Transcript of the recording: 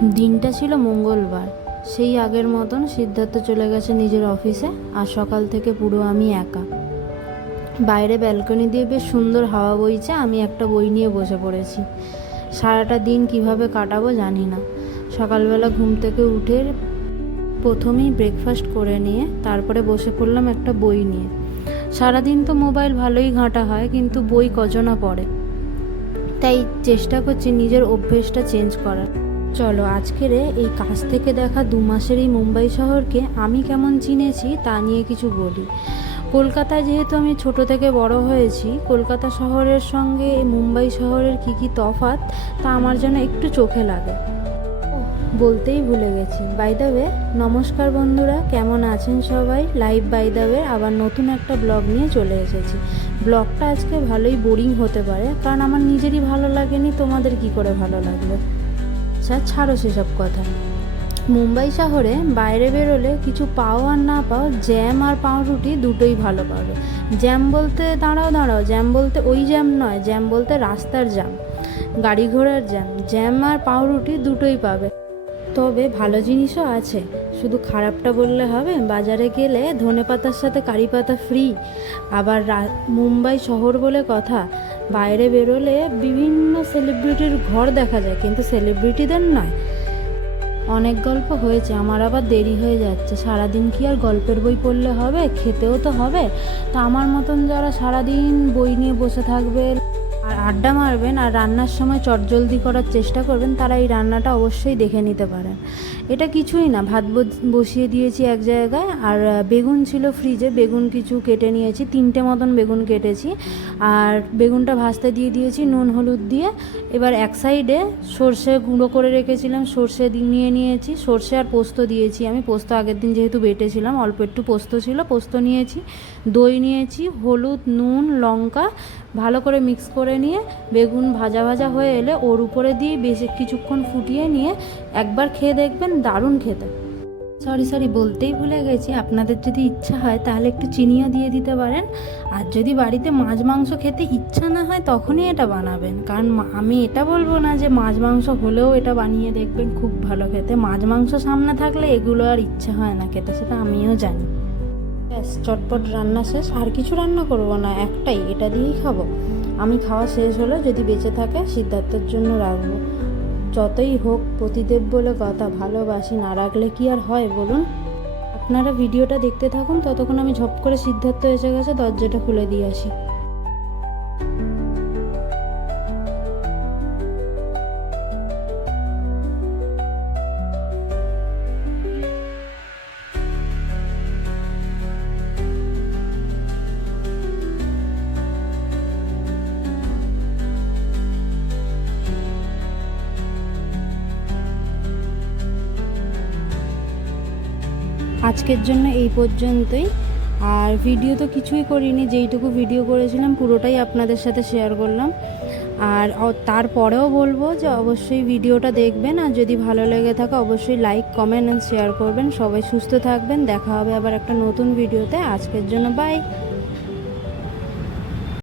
দিনটা ছিল মঙ্গলবার। সেই আগের মতন সিদ্ধার্থ চলে গেছে নিজের অফিসে, আর সকাল থেকে পুরো আমি একা। বাইরে ব্যালকনি দিয়ে বেশ সুন্দর হাওয়া বইছে, আমি একটা বই নিয়ে বসে পড়েছি। সারাটা দিন কিভাবে কাটাবো জানি না। সকালবেলা ঘুম থেকে উঠে প্রথমেই ব্রেকফাস্ট করে নিয়ে তারপরে বসে পড়লাম একটা বই নিয়ে। সারাদিন তো মোবাইল ভালোই ঘাঁটা হয়, কিন্তু বই কজনা পড়ে, তাই চেষ্টা করছি নিজের অভ্যেসটা চেঞ্জ করার। চলো আজকের এই কাছ থেকে দেখা 2 মাসের এই মুম্বাই শহরকে আমি কেমন চিনেছি তা নিয়ে কিছু বলি। কলকাতায় যেহেতু আমি ছোট থেকে বড় হয়েছি, কলকাতা শহরের সঙ্গে এই মুম্বাই শহরের কী তফাৎ তা আমার যেন একটু চোখে লাগে। বলতেই ভুলে গেছি, বাই দ্য ওয়ে নমস্কার বন্ধুরা, কেমন আছেন সবাই? লাইভ বাই দ্য ওয়ে আবার নতুন একটা ব্লগ নিয়ে চলে এসেছি। ব্লগটা আজকে ভালোই বোরিং হতে পারে, কারণ আমার নিজেরই ভালো লাগেনি, তোমাদের কি করে ভালো লাগবে? আচ্ছা ছাড়ো সেসব কথা। মুম্বাই শহরে বাইরে বেরোলে কিছু পাও আর না পাও, জ্যাম আর পাউরুটি দুটোই ভালো পাবে। জ্যাম বলতে দাঁড়াও, জ্যাম বলতে ওই জ্যাম নয়, জ্যাম বলতে রাস্তার জ্যাম, গাড়ি ঘোড়ার জ্যাম। জ্যাম আর পাউরুটি দুটোই পাবে। তবে ভালো জিনিসও আছে, শুধু খারাপটা বললে হবে? বাজারে গেলে ধনেপাতার সাথে কারি পাতা ফ্রি। আবার মুম্বাই শহর বলে কথা, বাইরে বেরোলে বিভিন্ন সেলিব্রিটির ঘর দেখা যায়, কিন্তু সেলিব্রিটিদের নয়। অনেক গল্প হয়েছে, আমার আবার দেরি হয়ে যাচ্ছে। সারাদিন কি আর গল্পের বই পড়লে হবে? খেতেও তো হবে। তো আমার মতন যারা সারাদিন বই নিয়ে বসে থাকবে আর আড্ডা মারবেন আর রান্নার সময় চটজলদি করার চেষ্টা করবেন, তারা এই রান্নাটা অবশ্যই দেখে নিতে পারেন। এটা কিছুই না, ভাত বসিয়ে দিয়েছি এক জায়গায়, আর বেগুন ছিল ফ্রিজে, বেগুন কিছু কেটে নিয়েছি, 3টে মতন বেগুন কেটেছি, আর বেগুনটা ভাজতে দিয়ে দিয়েছি নুন হলুদ দিয়ে। এবার এক সাইডে সর্ষে গুঁড়ো করে রেখেছিলাম, সর্ষে নিয়ে নিয়েছি, সর্ষে আর পোস্ত দিয়েছি। আমি পোস্ত আগের দিন যেহেতু বেটেছিলাম, অল্প একটু পোস্ত ছিল, পোস্ত নিয়েছি, দই নিয়েছি, হলুদ নুন লঙ্কা ভালো করে মিক্স করে নিয়ে বেগুন ভাজা ভাজা হয়ে এলে ওর উপরে দিয়ে বেশ কিছুক্ষণ ফুটিয়ে নিয়ে একবার খেয়ে দেখবেন, দারুণ খেতে। সরি বলতেই ভুলে গেছি, আপনাদের যদি ইচ্ছা হয় তাহলে একটু চিনিও দিয়ে দিতে পারেন। আর যদি বাড়িতে মাছ মাংস খেতে ইচ্ছা না হয় তখনই এটা বানাবেন, কারণ আমি এটা বলবো না যে মাছ মাংস হলেও এটা বানিয়ে দেখবেন, খুব ভালো খেতে। মাছ মাংস সামনে থাকলে এগুলো আর ইচ্ছা হয় না খেতে, সেটা আমিও জানি। ব্যাস চটপট রান্না শেষ, আর কিছু রান্না করবো না, একটাই, এটা দিয়েই খাবো। আমি খাওয়া শেষ হলে যদি বেঁচে থাকে সিদ্ধার্থের জন্য রাখবো। যতই হোক পতিদেব বলে কথা, ভালোবাসি, না রাখলে কি আর হয় বলুন? আপনারা ভিডিওটা দেখতে থাকুন, ততক্ষণ আমি ঝপ করে সিদ্ধার্থ এসে গেছে, দরজাটা খুলে দিয়ে আসি। আজকের জন্য এই পর্যন্তই। আর ভিডিও তো কিছুই করিনি, যেইটুকু ভিডিও করেছিলাম পুরোটাই আপনাদের সাথে শেয়ার করলাম। আর তারপরেও বলবো যে অবশ্যই ভিডিওটা দেখবেন, আর যদি ভালো লেগে থাকে অবশ্যই লাইক কমেন্ট অ্যান্ড শেয়ার করবেন। সবাই সুস্থ থাকবেন, দেখা হবে আবার একটা নতুন ভিডিওতে। আজকের জন্য বাই।